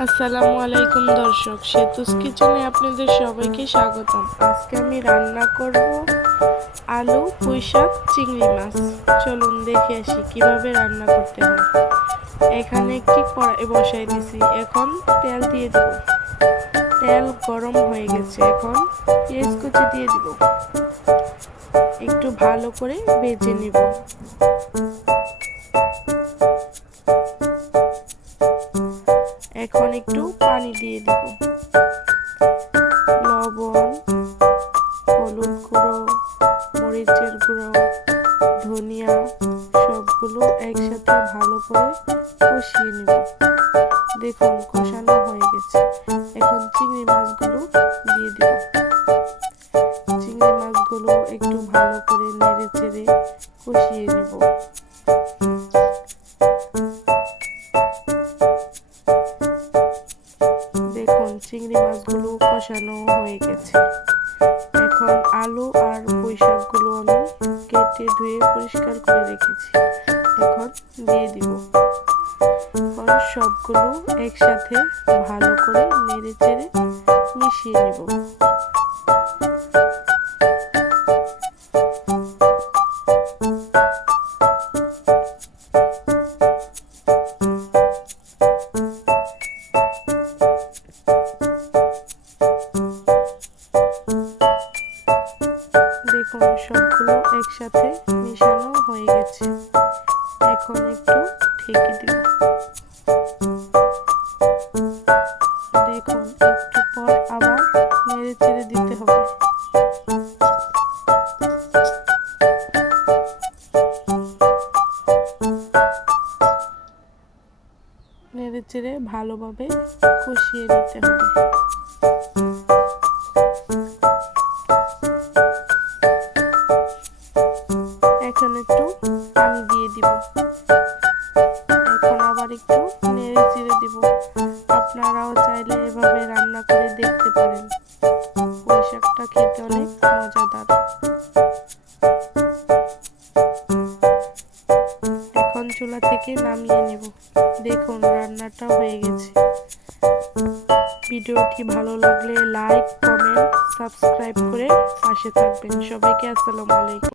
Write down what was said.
আসসালামু আলাইকুম দর্শক, সেতুস কিচেনে আপনাদের সবাইকে স্বাগতম। আজকে আমি রান্না করব আলু পুঁইশাক চিংড়ি মাছ। চলুন দেখে আসি কীভাবে রান্না করতে হয়। এখানে একটি কড়াই বসাই দিয়েছি এখন তেল দিয়ে দেব। তেল গরম হয়ে গেছে, এখন পেঁয়াজ কুচি দিয়ে দিব। একটু ভালো করে ভেজে নিব। এখন একটু পানি দিয়ে দিব। লবণ, হলুদ গুঁড়ো, মরিচের গুঁড়ো, ধনিয়া সবগুলো একসাথে ভালো করে কষিয়ে নেব। দেখুন, কষানো হয়ে গেছে। এখন চিংড়ি মাছগুলো দিয়ে দিব। চিংড়ি মাছগুলো একটু ভালো করে নেড়ে চেড়ে কষিয়ে নেব। চিংড়ি মাছগুলো কষানো হয়ে গেছে। এখন আলু আর পুঁই শাকগুলো আমি কেটে ধুয়ে পরিষ্কার করে রেখেছি। এখন দিয়ে দিব। সবগুলো একসাথে ভালো করে নেড়ে চেড়ে মিশিয়ে নেব। সবগুলো একসাথে মেশানো হয়ে গেছে। এখন একটু ঢেকে দিব। দেখুন, একটু পর আবার নেড়ে চেড়ে দিতে হবে। নেড়ে চেড়ে ভালোভাবে কষিয়ে নিতে হবে। এখন একটু পানি দিয়ে দিব। এখন আবার একটু নেড়ে চিড়ে দিব। আপনারাও চাইলে এভাবে রান্না করে দেখতে পারেন। পুঁই শাকটা খেতে অনেক মজাদার। এখন চুলা থেকে নামিয়ে নেব। দেখুন, রান্নাটা হয়ে গেছে। ভিডিওটি ভালো লাগলে লাইক, কমেন্ট, সাবস্ক্রাইব করে পাশে থাকবেন। সবাইকে আসসালামু আলাইকুম।